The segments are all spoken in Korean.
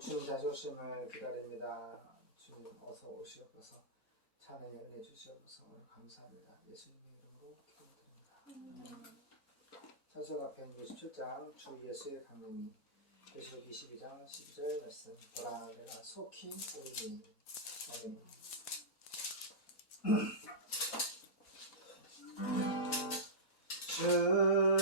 주님 다시 오심을 기다립니다. 주님 어서 오시옵소서. 찬양의 은혜 주시옵소서. 감사합니다. 예수님의 이름으로 기도드립니다. 찬송 앞에 67장 주 예수의 강림이 계시록 22장 12절 말씀 보라 내가 속히 오리니. 주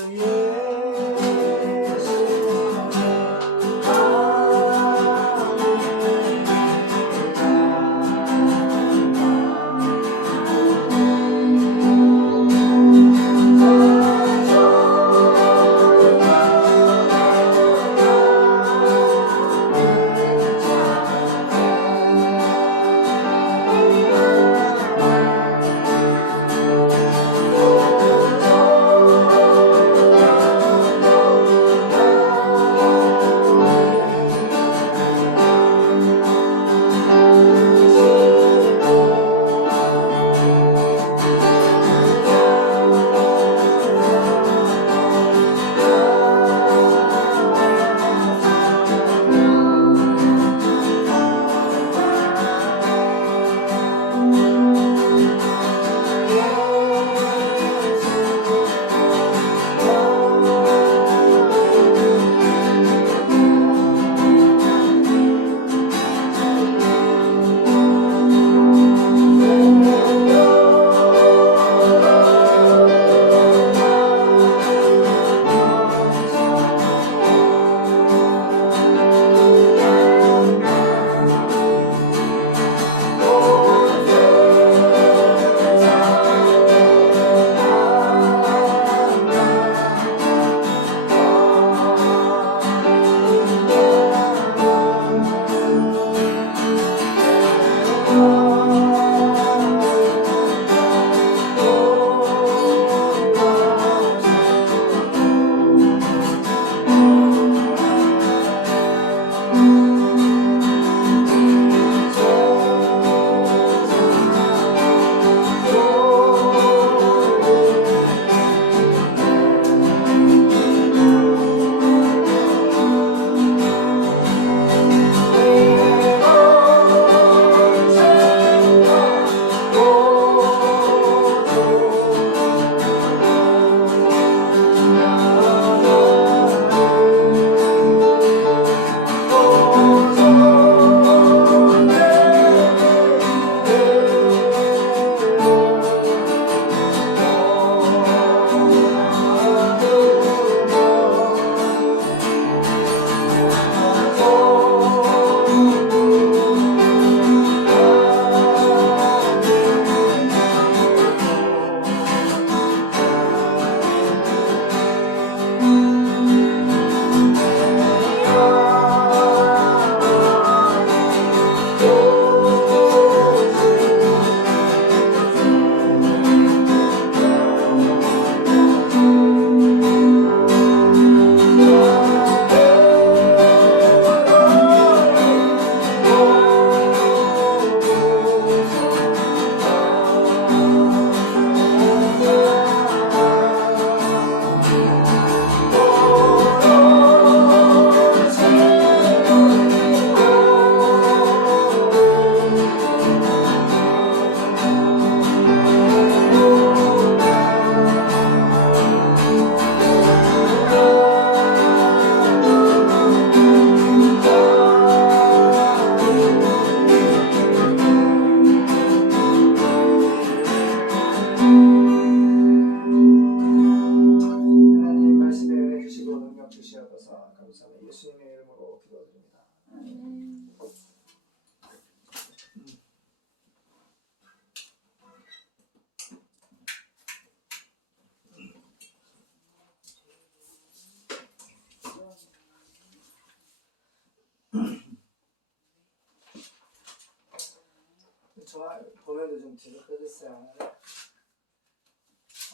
정말 보면도 좀 뒤로 빼주세요.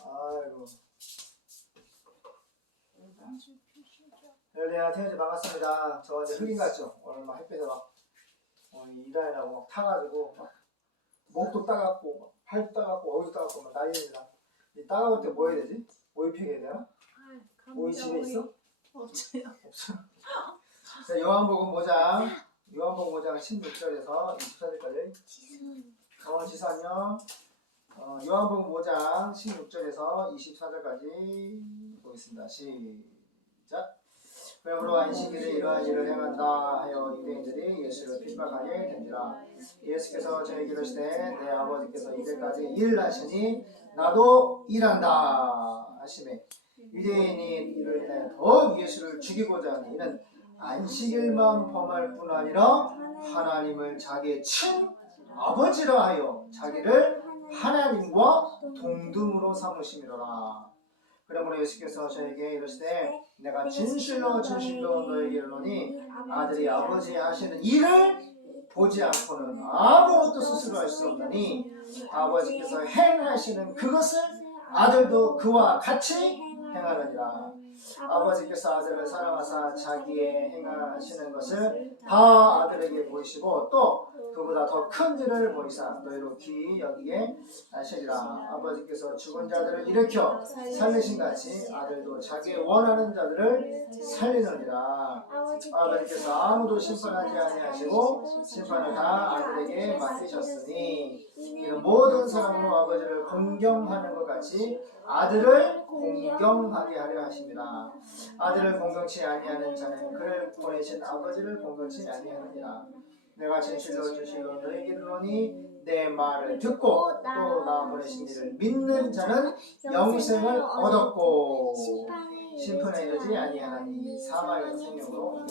아이고. 렐리아 태현씨 반갑습니다. 저 이제 흑인 같죠? 오늘 막 햇빛에 막 어, 일하느라고 막 타가지고 막 목도 따갑고 막 팔도 따갑고 어디도 따갑고 막 난리입니다. 이 따가울 때 뭐 해야 되지? 뭐 입히게 해야 되나? 뭐 집에 있어? 없어요. 없어. 자 요한복음 5장 요한복음 5장 16절에서 24절까지 어, 안녕. 어, 요한복음 5장 16절에서 24절까지 보겠습니다. 시작. 그러므로 안식일에 이러한 일을 행한다 하여 유대인들이 예수를 핍박하게 된지라. 예수께서 저에게 이르시되 내 아버지께서 이제까지 일을 하시니 나도 일한다 하시매 유대인이 이를 인해 더욱 예수를 죽이고자 하니 이는 안식일만 범할 뿐 아니라 하나님을 자기의 친 아버지라 하여 자기를 하나님과 동등으로 삼으심이로라. 그러므로 예수께서 저에게 이르시되 내가 진실로 진실로 너에게 이르노니 아들이 아버지 하시는 일을 보지 않고는 아무것도 스스로 할 수 없느니 아버지께서 행하시는 그것을 아들도 그와 같이 행하느니라. 아버지께서 아들을 사랑하사 자기의 행하시는 것을 다 아들에게 보이시고 또 그보다 더 큰 일을 보이사 너희로 귀히 여기게 하시리라. 아버지께서 죽은 자들을 일으켜 살리신 같이 아들도 자기 원하는 자들을 살리느니라. 아버지께서 아무도 심판하지 아니하시고 심판을 다 아들에게 맡기셨으니 이는 모든 사람으로 아버지를 공경하는 것 같이 아들을 공경하게 하려 하십니다. 아들을 공경치 아니하는 자는 그를 보내신 아버지를 공경치 아니하느니라. 내가 진실로 진실로 너에게 이르노니 내 말을 듣고 또 나 보내신 이를 믿는 자는 영생을 얻었고 심판에 이르지 아니하나니 사망에서 생명으로.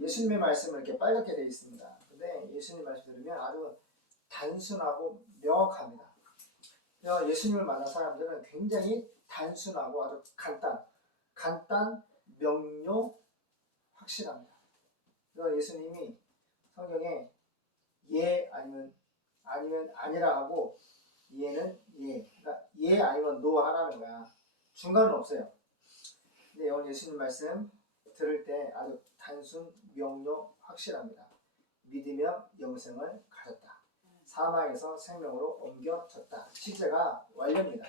예수님의 말씀은 이렇게 빨갛게 되어 있습니다. 근데 예수님 말씀 들으면 아주 단순하고 명확합니다. 예수님을 만난 사람들은 굉장히 단순하고 아주 간단, 간단, 명료, 확실합니다. 그래서 예수님이 성경에 예 아니면 아니면 아니라 하고 예는 예, 그러니까 예 아니면 노 하라는 거야. 중간은 없어요. 근데 오늘 예수님 말씀 들을 때 아주 단순, 명료, 확실합니다. 믿으며 영생을 가졌다. 사망에서 생명으로 옮겨졌다. 시제가 완료입니다.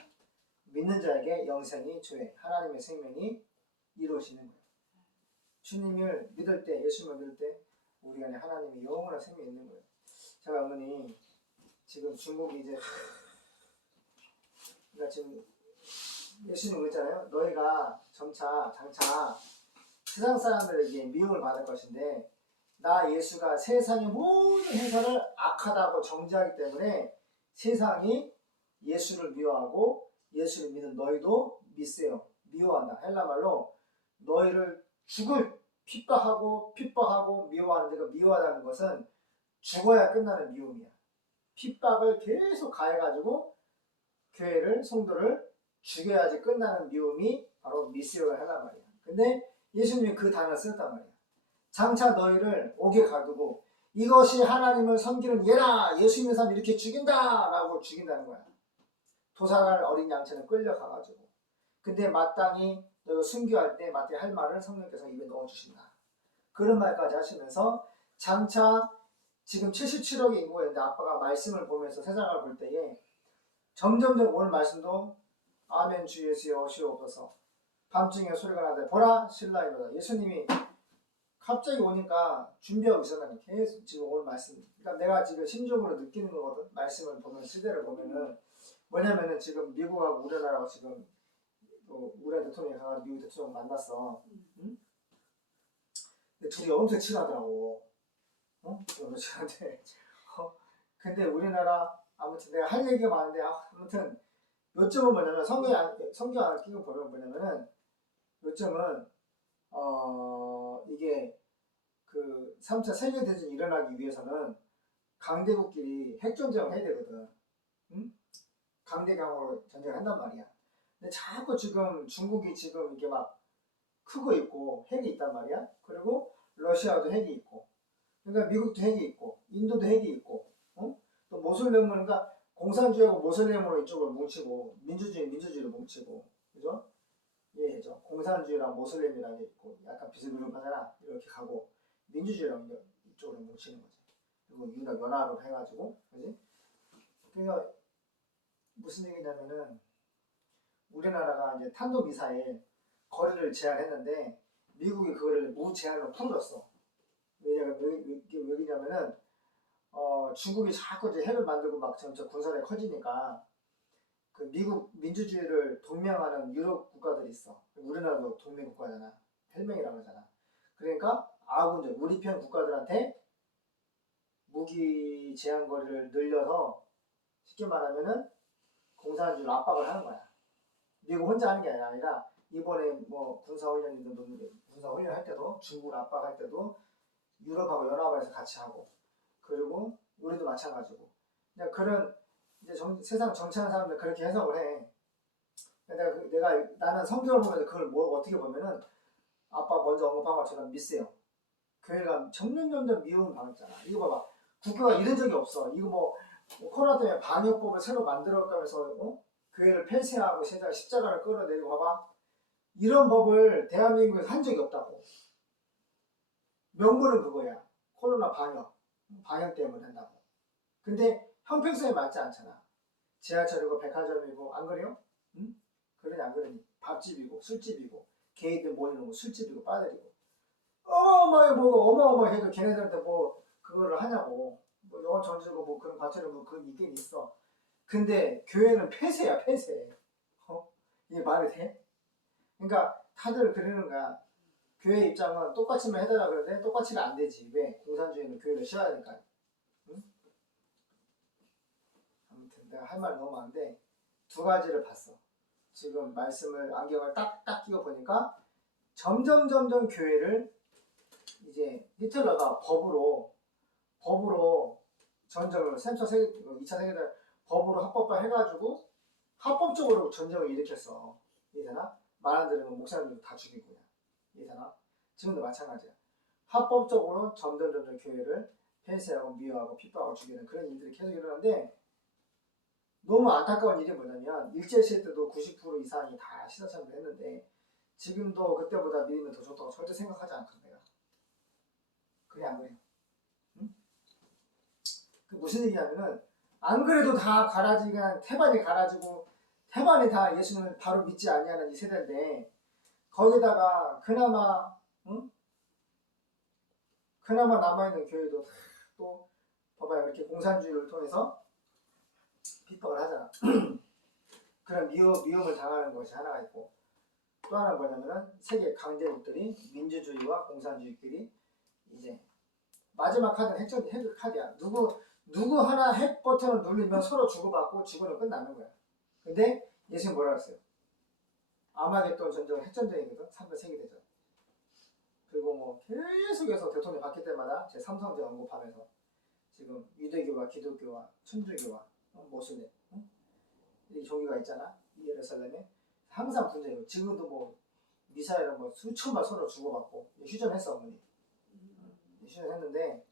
믿는 자에게 영생이 주의 하나님의 생명이 이루어지는 거예요. 주님을 믿을 때, 예수님을 믿을 때 우리 안에 하나님의 영원한 생명이 있는 거예요. 제가 어머니 지금 중국이 이제 그러니까 지금 예수님 그랬잖아요. 너희가 점차 장차 세상 사람들에게 미움을 받을 것인데 나 예수가 세상의 모든 행사를 악하다고 정죄하기 때문에 세상이 예수를 미워하고 예수를 믿는 너희도 믿세요. 미워한다. 헬라 말로 너희를 죽을 핍박하고 핍박하고 미워하는데 그 미워하다는 것은 죽어야 끝나는 미움이야. 핍박을 계속 가해가지고 교회를 성도를 죽여야지 끝나는 미움이 바로 미스요가 헬라 말이야. 근데 예수님이 그 단어를 쓰였단 말이야. 장차 너희를 옥에 가두고 이것이 하나님을 섬기는 예라 예수님의 삶 이렇게 죽인다 라고 죽인다는 거야. 도살할 어린 양처럼 끌려가가지고. 근데 마땅히 너희가 순교할 때 마땅히 할 말을 성령께서 입에 넣어주신다. 그런 말까지 하시면서 장차 지금 77억의 인구가 있는데 아빠가 말씀을 보면서 세상을 볼 때에 점점점 오늘 말씀도 아멘 주 예수여 오시옵소서. 밤중에 소리가 나되 보라 신라이로다. 예수님이 갑자기 오니까 준비하고 있었다니 계속 지금 오늘 말씀 그러니까 내가 지금 심적으로 느끼는 거거든 말씀을 보면 시대를 보면은 뭐냐면은 지금 미국하고 우리나라하고 지금 뭐 우리 대통령이 가서 미국 대통령 만났어 응? 근데 둘이 엄청 친하더라고 어? 너무 친한데 어? 근데 우리나라 아무튼 내가 할 얘기가 많은데 아, 아무튼 요점은 뭐냐면 성경 안, 성경 안 끼고 보면 뭐냐면은 요점은 어 이게 그 3차 세계대전이 일어나기 위해서는 강대국끼리 핵전쟁을 해야 되거든. 응? 강대강으로 전쟁을 한단 말이야. 근데 자꾸 지금 중국이 지금 이렇게 막 크고 있고 핵이 있단 말이야. 그리고 러시아도 핵이 있고. 그러니까 미국도 핵이 있고 인도도 핵이 있고 어? 또 모슬렘은 그러니까 공산주의하고 모슬렘으로 이쪽을 뭉치고 민주주의 민주주의를 뭉치고? 이해죠? 공산주의랑 모슬렘이랑 게 있고 약간 비슷비슷하잖아 이렇게 가고 민주주의랑 이쪽으로 뭉치는 거지 그리고 유럽 연합을 해가지고 그지? 그러니까 무슨 얘기냐면은 우리나라가 이제 탄도 미사일 거리를 제한했는데 미국이 그거를 무제한으로 풀어줬어 왜, 왜, 이게 왜 그러냐면은 어, 중국이 자꾸 이제 핵을 만들고 막 점점 군사력이 커지니까 그 미국 민주주의를 동맹하는 유럽 국가들이 있어. 우리나라도 동맹 국가잖아. 헬맹이라고 하잖아. 그러니까 아군들, 우리 편 국가들한테 무기 제한 거리를 늘려서 쉽게 말하면은 공산주의를 압박을 하는 거야. 미국 혼자 하는 게 아니라 이번에 뭐 군사훈련이든 군사훈련 할 때도 중국을 압박할 때도 유럽하고 연합해서 같이 하고 그리고 우리도 마찬가지고 그냥 그런 이제 정- 세상 정치하는 사람들 그렇게 해석을 해. 내가 그- 내가 나는 성경을 보면서 그걸 뭐 어떻게 보면은 아빠 먼저 언급한 것처럼 미스요. 교회가 점점 점점 미운 방했잖아. 이거 봐봐. 국가가 이런 적이 없어. 이거 뭐, 뭐 코로나 때문에 방역법을 새로 만들어가면서 어? 교회를 폐쇄하고 세상 십자가를 끌어내리고 봐봐. 이런 법을 대한민국에서 한 적이 없다고. 명분은 그거야. 코로나 방역. 방역 때문에 한다고. 근데 형평성에 맞지 않잖아. 지하철이고 백화점이고 안 그래요? 응? 그러니 안 그러니? 밥집이고 술집이고 개인들 모이는 거 술집이고 빠들이고 어마어마해 뭐 어마어마해도 걔네들한테 뭐 그거를 하냐고 뭐 영어 전주고 뭐 그런 과태료 뭐 그건 있긴 있어. 근데 교회는 폐쇄야 폐쇄. 어? 이게 말이 돼? 그러니까 다들 그러는 거야. 교회 입장은 똑같이만 해달라 그러는데 똑같이는 안 되지. 왜? 공산주의는 교회를 싫어야 하니까. 응? 아무튼 내가 할말 너무 많은데 두 가지를 봤어. 지금 말씀을 안경을 딱딱 끼고 보니까 점점 점점 교회를 이제 히틀러가 법으로 법으로 전쟁을 3차 세계 2차 세계대전 법으로 합법화 해가지고 합법적으로 전쟁을 일으켰어. 이해되나? 말안 들으면 목사님들 다 죽이고 그냥. 이해되나? 지금도 마찬가지야. 합법적으로 점점 점점 교회를 폐쇄하고 미워하고 핍박하고 죽이는 그런 일들이 계속 일어나는데 너무 안타까운 일이 뭐냐면 일제시대 때도 90% 이상이 다 시사참여를 했는데 지금도 그때보다 믿으면 더 좋다고 절대 생각하지 않거든 내가. 그래 안 그래? 응? 그 무슨 얘기냐면은 안 그래도 다 가라지 그냥 태반이 가라지고 태반이 다 예수님을 바로 믿지 않냐는 이 세대인데 거기다가 그나마 응? 그나마 남아있는 교회도 또 봐봐요 이렇게 공산주의를 통해서 핍박을 하잖아. 그런 미움, 미움을 당하는 것이 하나가 있고 또 하나는 뭐냐면은 세계 강대국들이 민주주의와 공산주의끼리 이제 마지막 카드는 핵전 핵 카드야. 누구 누구 하나 핵 버튼을 누르면 서로 주고받고 지구는 끝나는 거야. 근데 예수님 뭐라 그랬어요? 아마겟돈 전쟁은 핵전쟁이거든. 3대 세계대전. 그리고 뭐 계속해서 대통령 바뀔 때마다 제 삼성제 언급하면서 지금 유대교와 기독교와 천주교와 어, 모슬렘 응? 이 종교가 있잖아. 이 예루살렘에 항상 분쟁이고 지금도 뭐 미사일은 뭐 수천 발 서로 주고받고 휴전했어 어머니. 휴전했는데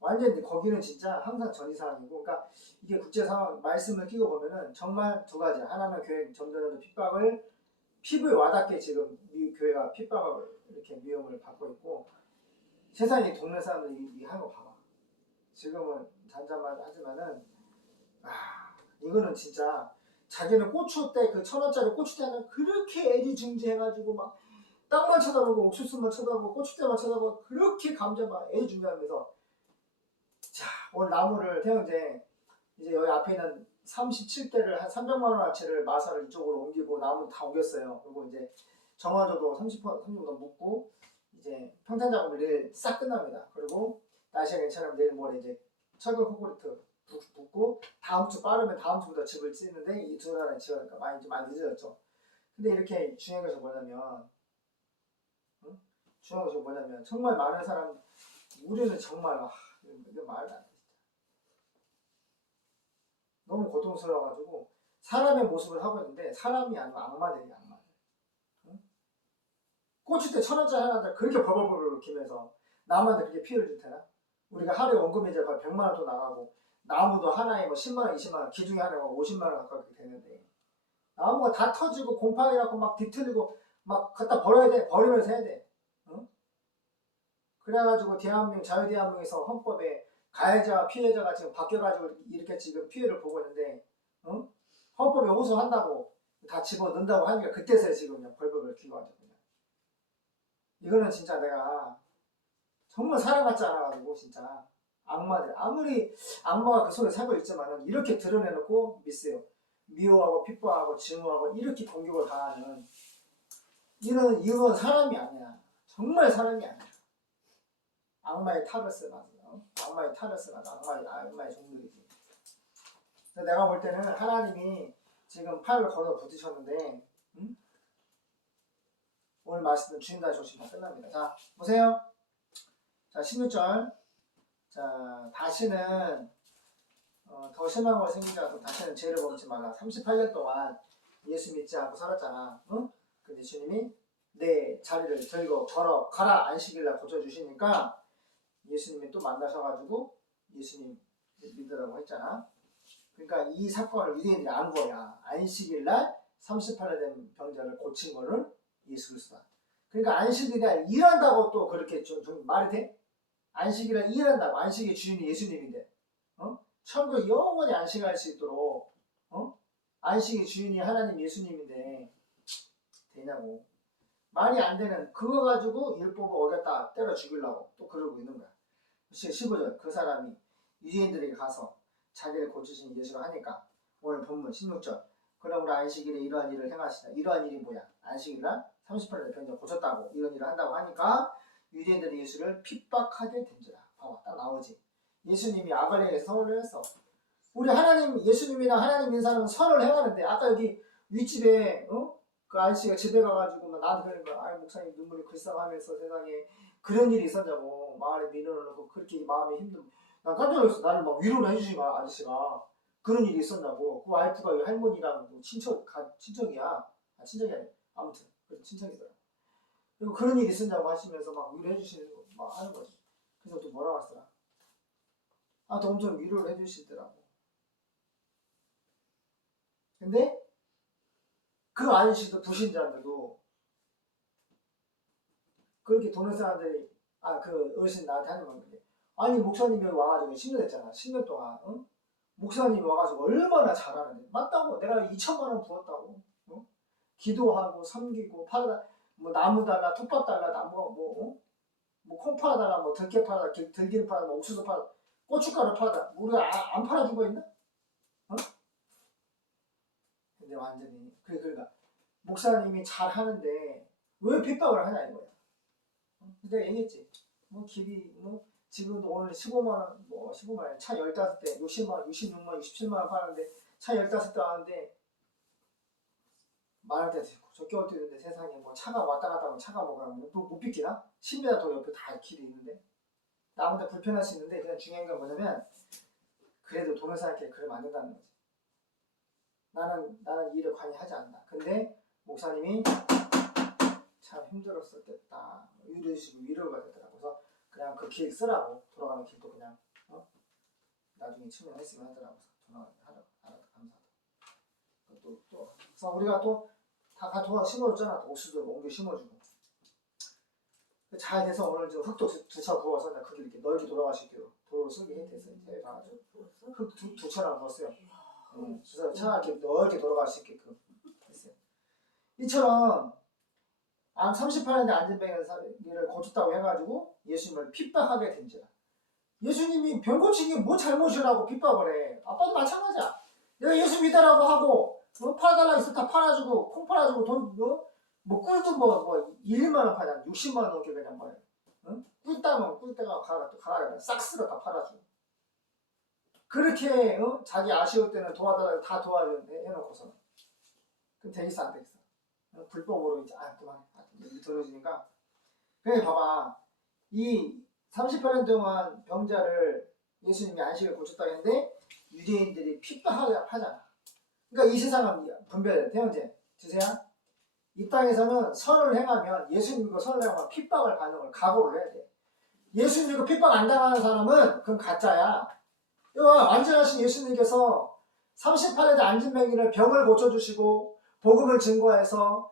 완전 이제 거기는 진짜 항상 전이 상황이고 그러니까 이게 국제 상황 말씀을 끼고 보면은 정말 두 가지. 하나는 교회 점점 핍박을 피부에 와닿게 지금 미, 교회가 핍박을 이렇게 위험을 받고 있고 세상에 동네 사람들이 이- 이 하는 거 봐봐. 지금은 잠잠하지만은 아 이거는 진짜 자기는 고추 때그 천 원짜리 고추 때는 그렇게 애지중지해가지고 막 땅만 쳐다보고 옥수수만 쳐다보고 고추대만 쳐다보고 그렇게 감자 막 애지중지하면서 자 오늘 나무를 태영제 이제 여기 앞에 있는 37대를 한 300만 원어치를 마사를 이쪽으로 옮기고 나무 다 옮겼어요. 그리고 이제 정화조도 30% 30 정도 묻고 이제 평탄 작업을 내일 싹 끝납니다. 그리고 날씨가 괜찮으면 내일 모레 이제 철근 콘크리트 붓- 붓고 다음 주 빠르면 다음 주부터 집을 짓는데 이 두 달에 지어니까 많이 좀 많이 늦어졌죠. 근데 이렇게 중요한 것이 뭐냐면 응? 중요한 것이 뭐냐면 정말 많은 사람 우리는 정말 아, 이거, 말도 안 돼. 너무 고통스러워가지고 사람의 모습을 하고 있는데 사람이 아니고 악마들이야 악마들. 응? 고추대 천 원짜리 하나 그렇게 벌벌벌 키면서 남한테 그렇게 피해를 줄 테나? 우리가 하루에 원금이 이제 거의 100만 원또 나가고 나무도 하나에 뭐 10만 원, 20만 원, 기둥이 하나에 뭐 50만 원 가까이 되는데 나무가 다 터지고 곰팡이 나고 막 뒤틀리고 막 갖다 버려야 돼 버리면서 해야 돼 응? 그래가지고 대한민국 자유대한민국에서 헌법에 가해자와 피해자가 지금 바뀌어가지고 이렇게 지금 피해를 보고 있는데 응? 헌법에 호소한다고 다 집어넣는다고 하니까 그때서야 지금 기고 앉아 그냥 이거는 진짜 내가 정말 사람 같지 않아가지고 진짜 악마들 아무리 악마가 그 속에 살고 있지만은 이렇게 드러내놓고 믿어요. 미워하고 핍박하고 증오하고 이렇게 공격을 가하는 이런 이건 사람이 아니야. 정말 사람이 아니야. 악마의 탈을 써가지고 악마의 탈을 써가지고 악마의 악마의 종들이지. 내가 볼 때는 하나님이 지금 팔을 걸어 부딪혔는데 응? 오늘 말씀 주인다 조심 다 끝납니다. 자 보세요. 자 16절 자 다시는 어, 더 심한 걸 생기지 않고 다시는 죄를 범치 말라. 38년 동안 예수 믿지 않고 살았잖아. 응? 근데 주님이 내 자리를 들고 걸어 가라 안식일 날 고쳐주시니까 예수님이 또 만나셔가지고 예수님 믿으라고 했잖아. 그러니까 이 사건을 유대인들이 안 거야. 안식일 날 38년 된 병자를 고친 거를 예수 그리스도다. 그러니까 안식일날 일한다고 또 그렇게 좀, 좀 말이 돼? 안식일날 일한다고. 안식의 주인이 예수님인데. 어? 천국 영원히 안식할 수 있도록 어? 안식의 주인이 하나님 예수님인데. 되냐고. 말이 안 되는 그거 가지고 율법을 어겼다 때려 죽이려고 또 그러고 있는 거야. 15절 그 사람이 유대인들에게 가서 자기를 고치신 예수를 하니까 오늘 본문 16절. 그러므로 안식일에 이러한 일을 행하시다. 이러한 일이 뭐야? 안식일날 38일 병자 고쳤다고 이런 일을 한다고 하니까 유대인들이 예수를 핍박하게 된지라. 봐봐 딱 나오지. 예수님이 아갈레에서 선을 했어 우리 하나님 예수님이나 하나님 인사는 선을 행하는데 아까 여기 윗집에 어? 그 아저씨가 집에 가가지고 막 나한테 그러는 거야. 아이 목사님 눈물이 글썽하면서 세상에 그런 일이 있었냐고. 마을에 민원을 넣고 그렇게 마음이 힘든. 난 깜짝 놀랐어. 나를 막 위로를 해주신 거야 아저씨가. 그런 일이 있었냐고. 그 와이프가 이 할머니랑 뭐 친척 가, 친척이야. 아 친척이 아니야. 아무튼 그 친척이더라 그런 일이 있었냐고 하시면서 막 위로해 주시는 거 막 하는 거지 그래서 또 뭐라고 하시더라 아, 또 엄청 위로를 해 주시더라고. 근데 그 아저씨도 부신자들도 그렇게 도는 사람들이 아 그 어르신 나한테 하는 말인데 아니 목사님이 와가지고 10년 됐잖아 10년 동안 응? 목사님이 와가지고 얼마나 잘하는데 맞다고 내가 2천만 원 부었다고 응? 기도하고 섬기고 팔아 뭐 나무 달라 톱밥 달라 나무 뭐 어? 뭐콩 팔아달라 뭐 들깨 팔아 들- 들기름 팔아 뭐 옥수수 팔아 고춧가루 팔아 우리가 아- 안 팔아준 거 있나? 어? 근데 완전히 그래 그러니까 목사님이 잘 하는데 왜 핍박을 하냐 이거야. 어? 내가 얘기했지. 뭐 길이 뭐 지금도 오늘 15만 원, 뭐 15만 원, 차 15대, 60만 원, 66만 원, 67만 원 파는데 차 15대 하는데 말할 있고 때도 있는데 세상에 뭐 차가 왔다 갔다 하면 차가 뭐가 못, 못 비키나? 10m 더 옆에 다 길이 있는데 나보다 불편할 수 있는데 그냥 중요한 건 뭐냐면 그래도 돈을 생각해 안 된다는 거지. 나는 나는 이 일을 관여하지 않는다. 근데 목사님이 참 힘들었을 때딱 위로해주시고 위로가 되더라고. 그래서 그냥 그 길 쓰라고 돌아가는 길도 그냥 어? 나중에 측면했으면 하더라고. 전화 하라 알아 감사하다. 또 또 그래서 우리가 또 다 도와 심어줬잖아. 또 옥수수 옮겨 심어주고. 잘 돼서 오늘 저 흙도 두차 부어서 내가 그길 이렇게 넓게 있게 도로를 쓰게 해 됐어요. 제 가지고 흙두 차나 부었어요. 음, 그래서 차가 이렇게 넓게 돌아갈 수 있게끔 했어요. 이처럼 암 38년대 안전병을 고쳤다고 해가지고 예수님을 핍박하게 된지라. 예수님이 병 고치기 뭐 잘못이라고 핍박을 해. 아빠도 마찬가지야. 내가 예수 믿으라고 하고 뭐 팔아달라 해서 다 팔아주고 콩 팔아주고 돈 뭐, 뭐 꿀도 뭐, 뭐 1만 원 팔아. 60만 원 넘게 그냥 뭐 응? 꿀 따면 꿀대가 가라 또 가라 싹스로 다 팔아주고 그렇게 어? 자기 아쉬울 때는 도와달라고 다 도와줘 해놓고서. 그럼 되겠어 안 되겠어? 어, 불법으로 이제 아 그만. 아, 이제 들어지니까. 그래 봐봐. 이 38년 동안 병자를 예수님이 안식을 고쳤다고 했는데 유대인들이 핍박하잖아. 그러니까 이 세상은 분별해 태영제 주세요 이 땅에서는 선을 행하면 예수님 믿고 선을 행하면 핍박을 받는 걸 각오를 해야 돼 예수님 믿고 핍박 안 당하는 사람은 그건 가짜야 이거 완전하신 예수님께서 38년째 안진병이를 병을 고쳐주시고 복음을 증거해서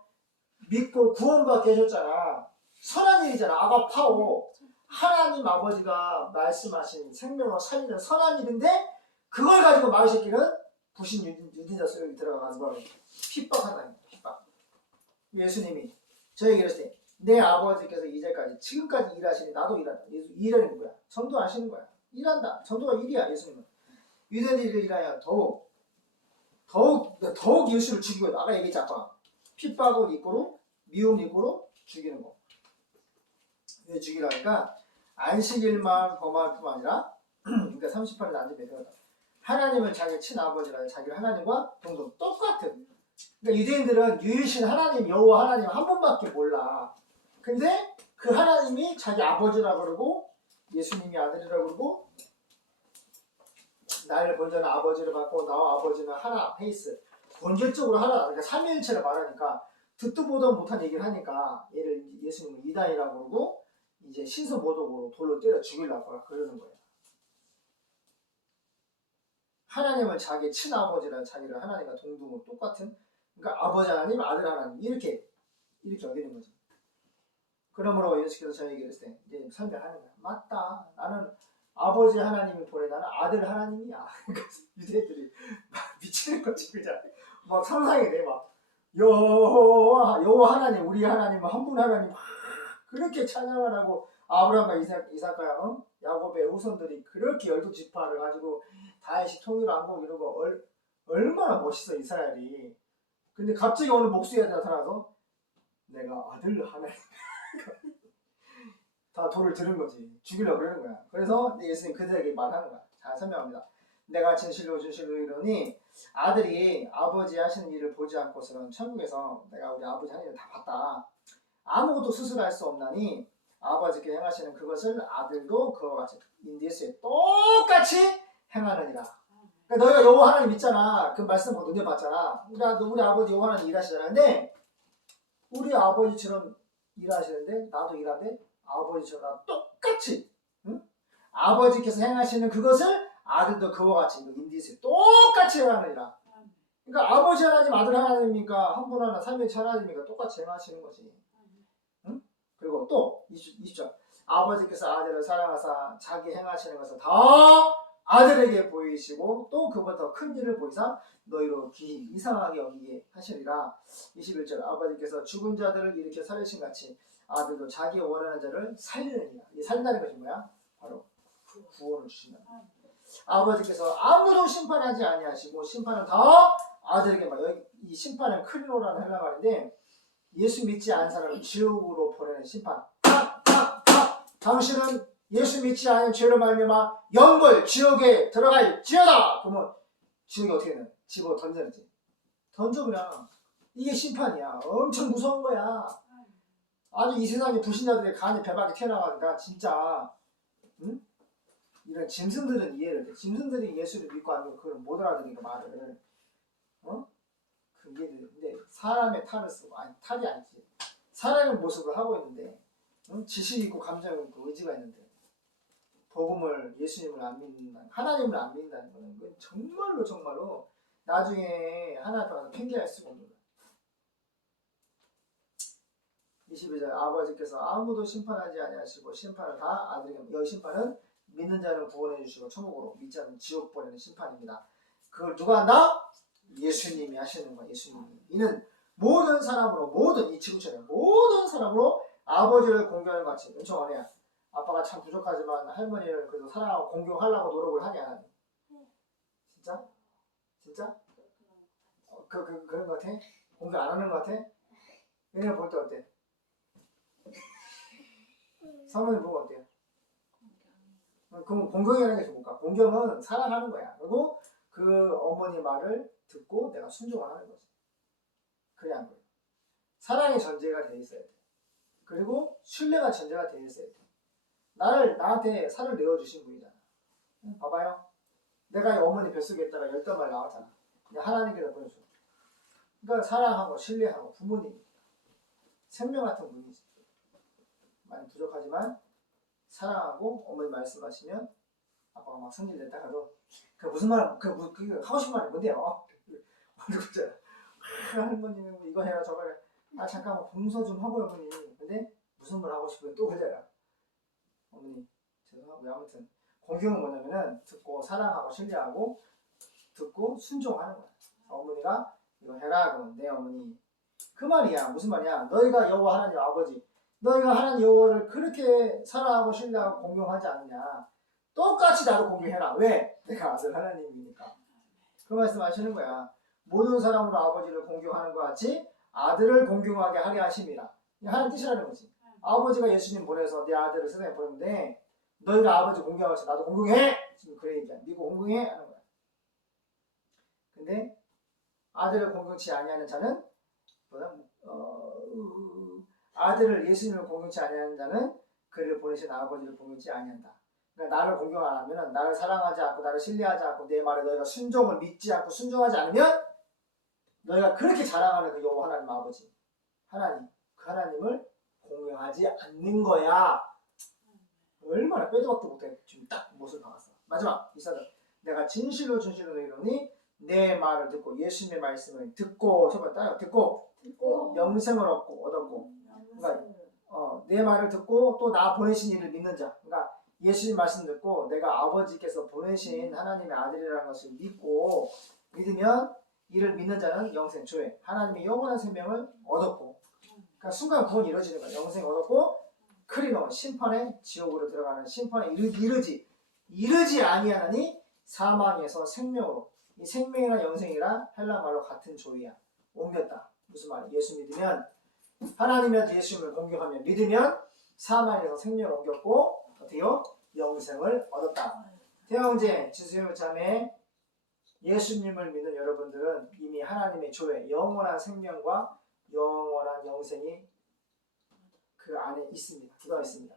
믿고 구원받게 해줬잖아. 선한 일이잖아. 아바파오. 하나님 아버지가 말씀하신 생명을 살리는 선한 일인데 그걸 가지고 마을 새끼는 부신 유딘자 속에 들어가서 뭘 핍박한다는 거야. 핍박. 예수님이 저에게 그랬을 때내 아버지께서 이제까지 지금까지 일하시니 나도 일한다. 예수 일하는 거야. 성도 하시는 거야. 일한다. 성도가 일이야. 예수님은 유대인들이 일하여 더욱 더욱 더욱 예수를 죽이고. 아까 얘기했지 아까 핍박을 이꼬로 미움 이꼬로 죽이는 거. 왜 죽이라니까 안식일만 범할 뿐 아니라 그러니까 38일 안지 배경다. 하나님을 자기 친아버지라 자기를 하나님과 동등 똑같은. 그러니까 유대인들은 유일신 하나님 여호와 하나님 한 분밖에 몰라. 근데 그 하나님이 자기 아버지라 그러고 예수님이 아들이라 그러고 나를 본 자는 아버지를 받고 나와 아버지는 하나 페이스 본질적으로 하나 그러니까 삼위일체를 말하니까 듣도 보도 못한 얘기를 하니까 얘를 예수님은 이단이라고 그러고 이제 신성모독으로 돌로 때려 죽이려고 그러는 거예요. 하나님을 자기 친아버지라 자기를 하나님과 동등으로 똑같은 그러니까 아버지 하나님 아들 하나님 이렇게 이렇게 여기는 거죠. 그러므로 예수께서 저에게 이랬을 때 이제 설명하는 거야. 맞다. 나는 아버지 하나님이 보내 나는 아들 하나님이야. 그래서 유대인들이 막 미치는 거지 그냥 막 상상이 돼 막. 여호와 여호와 하나님 우리 하나님 한 분 하나님 막 그렇게 찬양을 하고 아브라함과 이삭 이삭과 어? 야곱의 후손들이 그렇게 열두 지파를 가지고 다시 통일 왕국 이러고 얼, 얼마나 멋있어 이스라엘이. 근데 갑자기 오늘 목수가 나타나서 내가 아들 하나님. 다 돌을 들은 거지. 죽이려고 그러는 거야. 그래서 예수님 그들에게 말하는 거야. 잘 설명합니다. 내가 진실로 진실로 이르니 아들이 아버지 하시는 일을 보지 않고서는 천국에서 내가 우리 아버지 하는 일을 다 봤다. 아무것도 스스로 할수 없나니 아버지께 행하시는 그것을 아들도 그와 같이. 인디스에 똑같이 행하느니라 그러니까 너희가 여호와 하나님 믿잖아. 그 말씀 뭐 눈여봤잖아. 우리, 아- 우리 아버지 여호와 하나님 일하시잖아. 근데 우리 아버지처럼 일하시는데 나도 일하는데 아버지처럼 똑같이 응? 아버지께서 행하시는 그것을 아들도 그와 같이 인디스에 똑같이 행하느니라. 그러니까 아버지 하나님 아들 하나님이니까 한 분 하나 삼위일체 하나님이니까 똑같이 행하시는 거지. 응? 그리고 또 20, 20절. 아버지께서 아들을 사랑하사 자기 행하시는 것을 다 아들에게 보이시고 또 그보다 큰 일을 보이사 너희로 귀히 이상하게 여기게 하시리라 21절 아버지께서 죽은 자들을 일으켜 살리신 같이 아들도 자기 원하는 자를 살리느니라 이 살린다는 것이 뭐야? 바로 구- 구원을 주신다 아버지께서 아무도 심판하지 아니하시고 심판은 다 아들에게 막 여기 이 심판은 크리노라는 헬라 말인데 예수 믿지 않은 사람을 지옥으로 보내는 심판. 당신은 예수 믿지 않은 죄로 말미암아 영벌 지옥에 들어갈지어다! 그러면 지옥이 어떻게 되냐 집어 던져야지. 던져 그냥 이게 심판이야. 엄청 무서운 거야. 아주 이 세상에 불신자들의 간이 배박이 튀어나가니까 진짜 응? 이런 짐승들은 이해를 돼 짐승들이 예수를 믿고 안 믿고 그걸 못 알아듣니까 말을. 어? 그게 근데 사람의 탈을 쓰고 아니 탈이 아니지. 사람의 모습을 하고 있는데 응? 지식이 있고 감정이 있고 의지가 있는데 복음을 예수님을 안 믿는다 하나님을 안 믿는다는 거는 그건 정말로 정말로 나중에 하나 앞에 가서 핑계할 수가 없는 거야. 22절 아버지께서 아무도 심판하지 아니하시고 심판을 다 아들에게 여기 심판은 믿는 자는 구원해 주시고 천국으로 믿지 않는 지옥 보내는 심판입니다. 그걸 누가 한다? 예수님이 하시는 거야 예수님이. 이는 모든 사람으로 모든 이 지구촌에 모든 사람으로 아버지를 공경하는 것 같이 엄청 어려야 아빠가 참 부족하지만 할머니를 그래도 사랑하고 공경하려고 노력을 하냐 진짜? 진짜? 어, 그, 그, 그런 것 같아? 공경 안 하는 것 같아? 얘네 볼때 어때? 사모님 보면 어때요? 어, 그럼 공경이라는 게 뭘까? 공경은 사랑하는 거야. 그리고 그 어머니 말을 듣고 내가 순종을 하는 거지. 그래 안 그래? 사랑의 전제가 돼 있어야 돼. 그리고 신뢰가 전제가 돼 있어야 돼. 나를 나한테 살을 내어 주신 분이잖아. 응, 봐봐요. 내가 이 어머니 뱃속에 있다가 열댓 말 나왔잖아. 근데 하나님께서 보내줘. 그러니까 사랑하고 신뢰하고 부모님 생명 같은 분이지. 많이 부족하지만 사랑하고 어머니 말씀하시면 아빠가 막 성질 냈다 가도 그 무슨 말, 그, 무- 그 하고 싶은 말이 뭔데요? 그랬잖아. 할머니는 뭐 이거 해라 저거 해라. 아 잠깐만 공서 좀 하고요 어머니. 근데 무슨 말 하고 싶으면 또 그러잖아. 어머니 죄송하고요 아무튼 공경은 뭐냐면은 듣고 사랑하고 신뢰하고 듣고 순종하는 거야. 어머니가 이거 해라 그러면 내 어머니. 그 말이야. 무슨 말이야? 너희가 여호와 하나님 아버지. 너희가 하나님 여호와를 그렇게 사랑하고 신뢰하고 공경하지 않느냐? 똑같이 나도 공경해라. 왜? 내가 아들 하나님이니까. 그 말씀 하시는 거야. 모든 사람으로 아버지를 공경하는 것 같이 아들을 공경하게 하게 하심이라. 하나님 뜻이라는 거지 아버지가 예수님 보내서 내 아들을 세상에 보냈는데 너희가 아버지 공경하지 나도 공경해. 지금 그래 얘기야. 니가 공경해? 하는 거야. 근데 아들을 공경치 아니하는 자는 뭐야? 어, 아들을 예수님을 공경치 아니하는 자는 그를 보내신 아버지를 공경치 아니한다. 그러니까 나를 공경 안 하면 나를 사랑하지 않고 나를 신뢰하지 않고 내 말에 너희가 순종을 믿지 않고 순종하지 않으면 너희가 그렇게 자랑하는 그 여호와 하나님 아버지. 하나님. 그 하나님을 공경하지 않는 거야. 얼마나 빼도 박도 못해 지금 딱 못을 박았어. 마지막 이사들 내가 진실로 진실로 너희로니 내 말을 듣고 예수님의 말씀을 듣고 저번 따라 듣고 듣고 영생을 얻고 얻었고 어, 내 말을 듣고 또 나 보내신 이를 믿는 자. 그러니까 예수님 말씀 듣고 내가 아버지께서 보내신 하나님의 아들이라는 것을 믿고 믿으면 이를 믿는 자는 영생 조회 하나님의 영원한 생명을 얻었고 그러니까 순간 구원이 이루어지는 거야. 영생 얻었고 크리노 심판의 지옥으로 들어가는 심판에 이르, 이르지 이르지 아니하나니 사망에서 생명으로 이 생명이나 영생이라 헬라 말로 같은 조이야. 옮겼다. 무슨 말이야? 예수 믿으면 하나님한테 예수님을 공격하면 믿으면 사망에서 생명을 옮겼고 어때요? 영생을 얻었다. 태영제 지수요 자매 예수님을 믿는 여러분들은 이미 하나님의 조회 영원한 생명과 영원한 영생이 그 안에 있습니다. 들어 있습니다.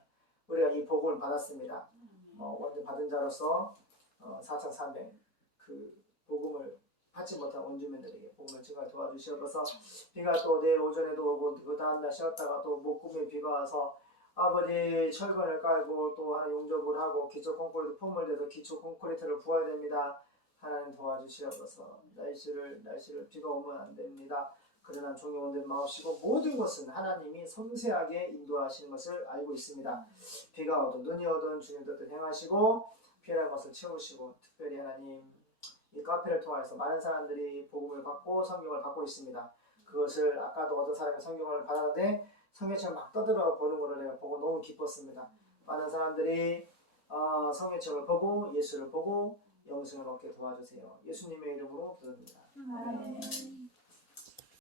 우리가 이 복음을 받았습니다. 어, 원주 받은 자로서 어, 4,300그 복음을 받지 못한 원주민들에게 복음을 증가 도와주시옵소서 비가 또 내일 오전에도 오고 그 다음날 쉬었다가 또 목금에 비가 와서 아버지 철근을 깔고 또 하나 용접을 하고 기초 콘크리트 폼을 대서 기초 콘크리트를 부어야 됩니다. 하나님 도와주시옵소서 날씨를 날씨를 비가 오면 안 됩니다. 그러나 종용된 마옵시고 모든 것은 하나님이 섬세하게 인도하시는 것을 알고 있습니다. 비가 오든 눈이 오든 주님 뜻을 행하시고 피해난 것을 채우시고 특별히 하나님 이 카페를 통해서 많은 사람들이 복음을 받고 성경을 받고 있습니다. 그것을 아까도 어떤 사람이 성경을 받았는데 성경책을 막 떠들어 보는 것을 내가 보고 너무 기뻤습니다. 많은 사람들이 어, 성경책을 보고 예수를 보고 영생을 얻게 도와주세요. 예수님의 이름으로 부릅니다. 아멘.